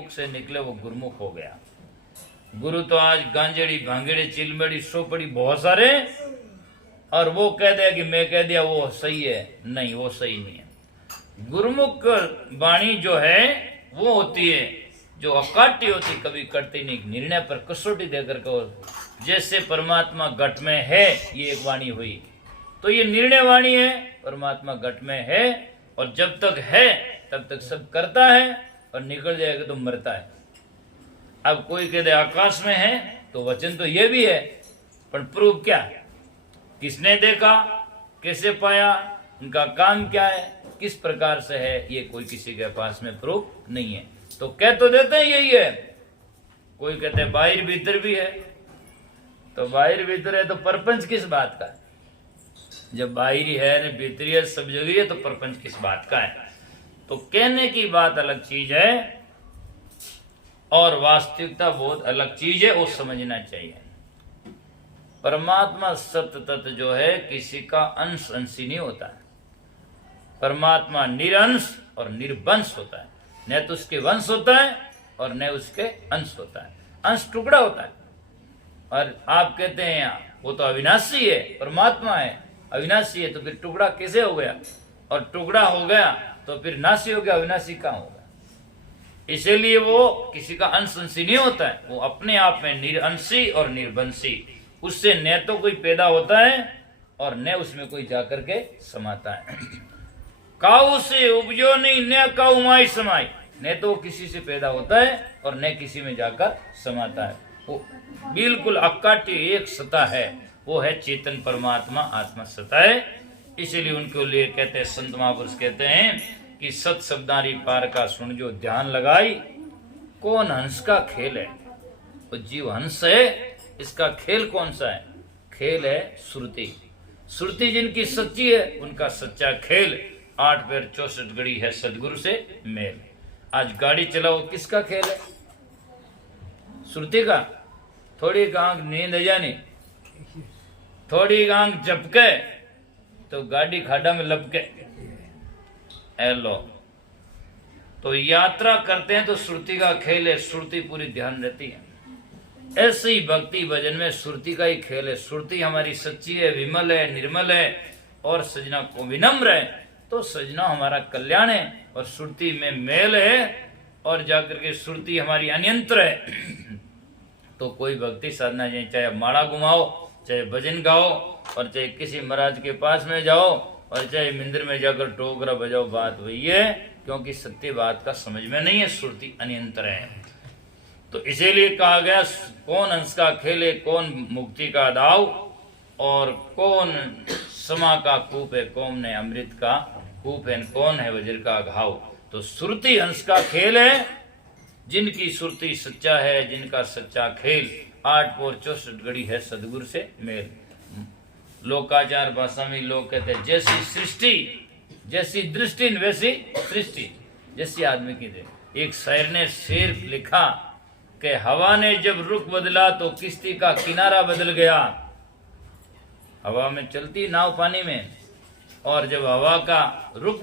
मुख से निकले वो गुरुमुख हो गया। गुरु तो आज गांजेड़ी भांगेड़ी चिलमेड़ी सोपड़ी बहुत सारे, और वो कह दिया कि मैं कह दिया वो सही है, नहीं वो सही नहीं है। गुरुमुख वाणी जो है वो होती है जो अकाट्य होती, कभी कटती नहीं, निर्णय पर कसौटी देकर को, जैसे परमात्मा घट में है ये एक वाणी हुई, तो ये निर्णय वाणी है, परमात्मा घट में है और जब तक है तब तक सब करता है और निकल जाएगा तो मरता है। अब कोई कहते आकाश में है तो वचन तो ये भी है, पर प्रूफ क्या, किसने देखा, कैसे पाया, उनका काम क्या है, किस प्रकार से है, ये कोई किसी के पास में प्रूफ नहीं है। तो कह तो देते हैं यही है। कोई कहते हैं बाहर भीतर भी है, तो बाहर भीतर है तो परपंच किस बात का है? जब बाहरी है न भीतरी है, सब जगह है, तो परपंच किस बात का है? तो कहने की बात अलग चीज है और वास्तविकता बहुत अलग चीज है, वो समझना चाहिए। परमात्मा सत्य तत्व जो है किसी का अंश अंशी नहीं होता है। परमात्मा निरंश और निर्वंश होता है, न तो उसके वंश होता है और न उसके अंश होता है। अंश टुकड़ा होता है, और आप कहते हैं वो तो अविनाशी है, परमात्मा है अविनाशी है, तो फिर टुकड़ा कैसे हो गया? और टुकड़ा हो गया तो फिर नाशी हो गया, अविनाशी कहाँ होगा? इसीलिए वो किसी का अंश अंशी नहीं होता है, वो अपने आप में निरंशी और निर्वंशी, उससे न तो कोई पैदा होता है और न उसमें कोई जाकर के समाता है। काऊ से उपजो नहीं न काऊ माई समाई, न तो किसी से पैदा होता है और न किसी में जाकर समाता है। वो बिल्कुल अकाट्य एक सत्ता है, वो है चेतन परमात्मा आत्मा सत्ता है। इसीलिए उनको लिए कहते हैं, संत महापुरुष कहते हैं कि सत शब्दारी पार का सुन जो ध्यान लगाई, कौन हंस का खेल है? वो जीव हंस है, इसका खेल कौन सा है? खेल है श्रुति। श्रुति जिनकी सच्ची है उनका सच्चा खेल 8 पैर 64 घड़ी है सदगुरु से मेल। आज गाड़ी चलाओ किसका खेल है? श्रुति का। थोड़ी आंख नींद आ जानी, थोड़ी आंख झपके तो गाड़ी खाड़ा में लपके, हेलो। तो यात्रा करते हैं तो श्रुति का खेल है, श्रुति पूरी ध्यान रहती है। ऐसे ही भक्ति भजन में श्रुति का ही खेल है। श्रुति हमारी सच्ची है, विमल है, निर्मल है और सजना को विनम्र है, तो सजना हमारा कल्याण है। और श्रुति में मेल है और जाकर के श्रुति हमारी अन्यंत्र है। तो कोई भक्ति साधना चाहिए, चाहे माला घुमाओ, चाहे भजन गाओ, और चाहे किसी महाराज के पास में जाओ, और चाहे मंदिर में जाकर टोकरा बजाओ, बात वही है, क्योंकि सत्य बात का समझ में नहीं है, श्रुति अन्यंत्र है। तो इसीलिए कहा गया कौन हंस का खेले, कौन मुक्ति का दाव, और कौन समा का कूप है, कौन है अमृत का कूप है, कौन है वज्र का घाव। तो श्रुति हंस का खेल है, जिनकी श्रुति सच्चा है, जिनका सच्चा खेल 8 पैर 64 घड़ी है सदगुरु से मेल। लोकाचार भाषा में लोग कहते हैं जैसी सृष्टि जैसी दृष्टि वैसी सृष्टि, जैसी आदमी की दे। एक शायर ने शेर लिखा कि हवा ने जब रुख बदला तो किश्ती का किनारा बदल गया। हवा में चलती नाव पानी में, और जब हवा का रुख